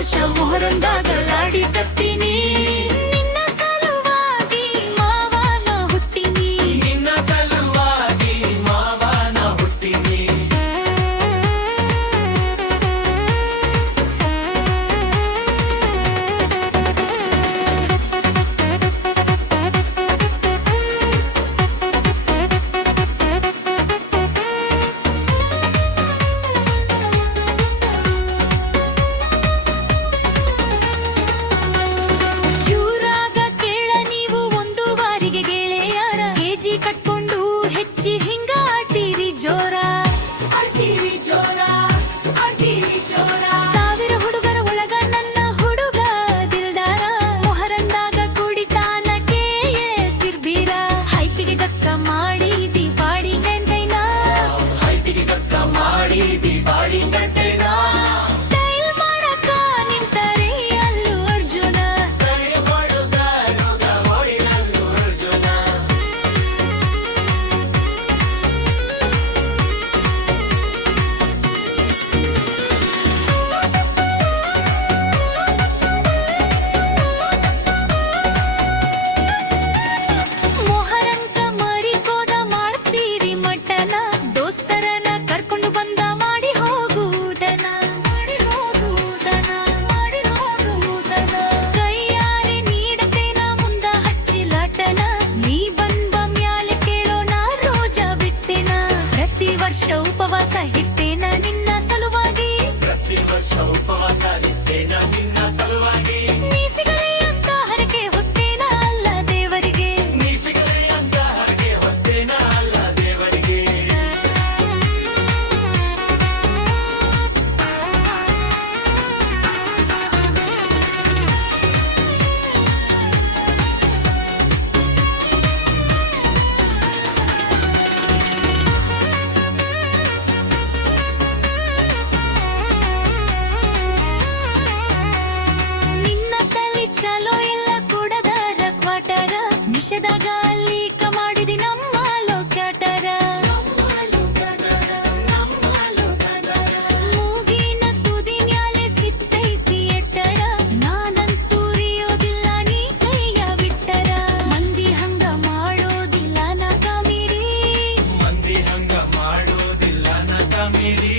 ವರ್ಷ ಮೊಹರಂದಾಗ ಲಾಡಿ ತತ್ತೀನಿ ನಿನ್ನ ಸಲುವಾಗಿ ಮಾವನ ಹುಟ್ಟಿನಿ ನಿನ್ನ ಸಲುವಾಗಿ ಮಾವನ ಹುಟ್ಟಿನಿ ಯೂರಾಗ ಕೇಳ ನೀವು ಒಂದು ವಾರಿಗೆ ಗೆಳೆಯರ ಕೆಜಿ ಕಟ್ಕೊಂಡು ಹೆಚ್ಚಿ ಹಿಂಗ ಅಡ್ಡಿರಿ ಜೋರ ಅಡ್ಡಿರಿ ಜೋರ ಅಡ್ಡಿರಿ ಜೋರ ಸಾವಿರ ಹುಡುಗರ ಒಳಗ ನನ್ನ ಹುಡುಗ ದಿಲ್ದಾರ ಮೊಹರಂದಾಗ ಕುಡಿತಾನ ಸಿರ್ಬೀರ ಹೈಪಿಗೆ ದಕ್ಕ ಮಾಡಿ ದೀಪಾಡಿ ಗಂಟೈನ ಹೈಟಿಗೆ ಕಕ್ಕ ಮಾಡಿ ದೀಪಾಡಿ ಗಂಟೆನ ಸ್ಟೈಲ್ ಮಾಡಕ ನಿಂತರೆ ಅಲ್ಲು ಅರ್ಜುನ ಹುಡುಗ ಹೊಡಿನಲ್ಲು ಅರ್ಜುನ ಮೊಹರಂಕ ಮರಿಕೋದ ಮಾಡ್ತೀರಿ ಮಟನ ದೋಸ್ತರನ ಕರ್ಕೊಂಡು ಬಂದ ಮಾಡಿ ಹೋಗುವುದನ ಕೈಯಾರೆ ನೀಡತೇನ ಮುಂದ ಹಚ್ಚಿಲಾಟನ ನೀ ಬಂದ ಮ್ಯಾಲೆ ಕೇಳೋ ನಾ ರೋಜ ಬಿಟ್ಟೆನ ಪ್ರತಿ ವರ್ಷ ಉಪವಾಸ ಹಿಟ್ಟೇನ ನಿನ್ನ ಸಲುವಾಗಿ ಪ್ರತಿ ವರ್ಷ ಉಪವಾಸ ಇರ್ತೇನ ನಿನ್ನ ಸಲುವಾಗಿ ನೀ ಸಿಗಲಿ ಅಂತ ಹರಕೆ ಹೊತ್ತೇನ ಅಲ್ಲ ದೇವರಿಗೆ ನೀ ಸಿಗಲಿ ಅಂತ ಹರಕೆ ಹೊತ್ತೇನ ಅಲ್ಲ ದೇವರಿಗೆ ನಿನ್ನ ತಲೆ ಚಲೋ ಇಲ್ಲ ಕುಡದಾರ ಕ್ವಾಟರ ನಿಷೇಧಾಗ ಲೀಕ ಮಾಡಿದಿ ನಮ್ಮ ಲೋಕ್ಯಾಟರ ಮೂಗಿನ ತುದಿ ಮ್ಯಾಲೆ ಸಿಟ್ಟೈತಿ ಎಟ್ಟರ ನಾನಂತೂರಿಯೋದಿಲ್ಲ ನೀ ಕೈಯ ಬಿಟ್ಟರ ಮಂದಿ ಹಂಗ ಮಾಡೋದಿಲ್ಲ ನಾ ಕಾಮಿರಿ ಮಂದಿ ಹಂಗ ಮಾಡೋದಿಲ್ಲ ನಕ ಮೀರಿ